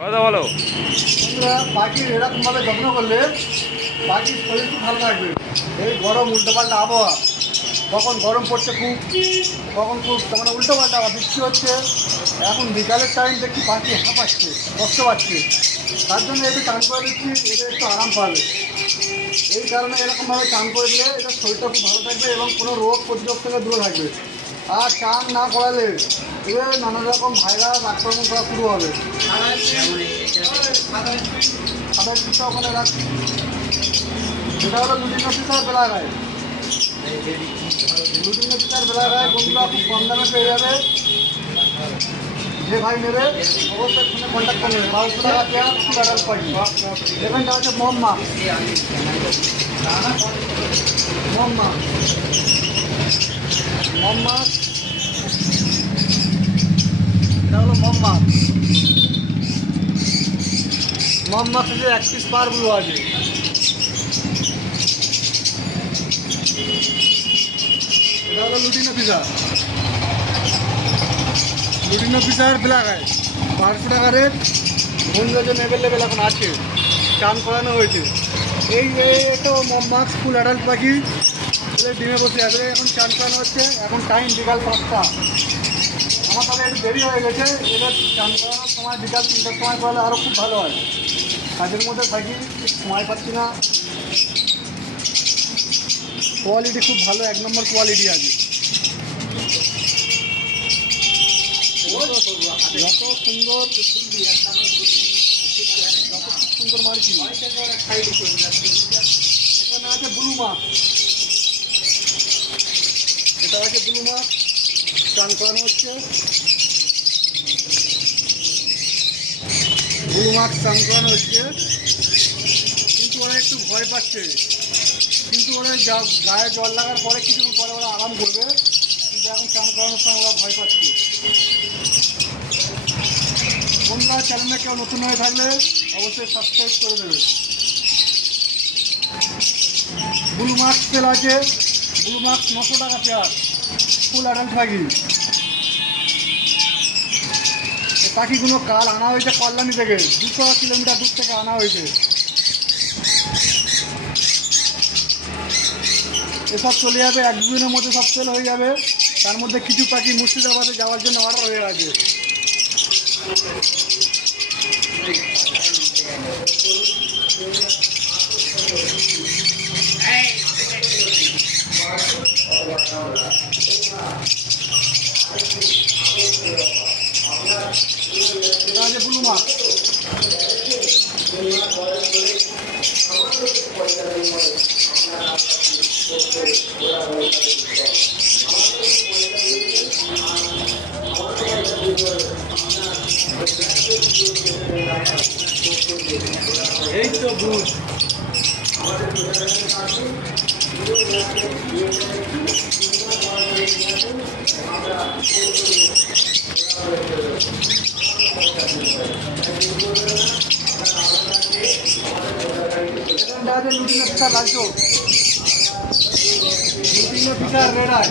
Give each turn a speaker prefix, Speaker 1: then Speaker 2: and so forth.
Speaker 1: কথা বলো।
Speaker 2: পাখির এরকমভাবে যত্ন করলে পাখির শরীর খুব ভালো থাকবে। এই গরম উল্টোপাল্টা আবহাওয়া। কখন গরম পড়ছে খুব কখন খুব মানে উল্টোপাল্টা বৃষ্টি হচ্ছে। এখন বিকালের টাইম দেখছি পাখি হাঁপাচ্ছে, কষ্ট পাচ্ছে। তার জন্য একটু চান করে দিচ্ছি, এদের একটু আরাম পাবে। এই কারণে এরকমভাবে চান করে দিলে এদের শরীরটা খুব ভালো থাকবে এবং কোনো রোগ প্রতিরোধ থেকে দূরে থাকবে। আর কাম না করালে এবার নানা রকম ভাইরাস আক্রমণ করা শুরু হবে। সাদা চিন্তা ওখানে রাখছি সেটা হলো দুদিন অফিসার বেলাগায় দুদিন অফিসার বেলাগায় বন্ধুরা খুব কম দামে পেয়ে যাবে। যে ভাই নেবে অবশ্যই ফোনে কন্ট্যাক্ট হচ্ছে মোহাম্মা মোহাম্মা মোহাম্মা এটা হলো মোহাম্মা মোহাম্মদ থেকে এক পিস আছে। এটা হলো লুটিনো পিজার লুটিনো পিজার ব্ল্যাক আয় পাঁচশো টাকা রেট জন্য অ্যাভেলেবেল এখন আছে। চান করানো হয়েছে। এই একটা মোহাম্মদ ফুল অ্যাডাল্ট পাখি ডিমে বসে আছে। এখন চান করানো হচ্ছে। এখন টাইম বিকাল পাঁচটা। আমার তাহলে একটু দেরি হয়ে গেছে। এবার চান করানোর সময় বিকাল তিনটার সময় করলে আরও খুব ভালো হয়। কাজের মধ্যে থাকি সময় পাচ্ছি না। কোয়ালিটি খুব ভালো, এক নম্বর কোয়ালিটি আছে। যত সুন্দর যত সুন্দর মারছি এখানে আছে ব্লু মাছ এটা আছে ব্লু মাছ চান করানো হচ্ছে ব্লু মাছ চান করানো হচ্ছে কিন্তু ওরা একটু ভয় পাচ্ছে কিন্তু ওরা গায়ে জল লাগার পরে কিছু পরে ওরা আরাম করবে কিন্তু এখন চান করানোর সময় ওরা ভয় পাচ্ছে বন্ধুরা চ্যানেলে কেউ নতুন হয়ে থাকলে অবশ্যই সাবস্ক্রাইব করে দেবে ব্লু মার্কস তেল আছে। ব্লু মার্কস নশো টাকা পেয়ার ফুল অ্যাডাল্ট পাখি পাখিগুলো কাল আনা হয়েছে কল্যাণী থেকে। দুশো কিলোমিটার দূর থেকে আনা হয়েছে। এসব চলে যাবে, এক দুদিনের মধ্যে সব সেল হয়ে যাবে। তার মধ্যে কিছু পাখি মুর্শিদাবাদে যাওয়ার জন্য অর্ডার হয়ে গেছে Thank you. তো বুঝ এখানটা আছে লুটিনো পিঠা লালচো লুটিনো পিঠা রেড আয়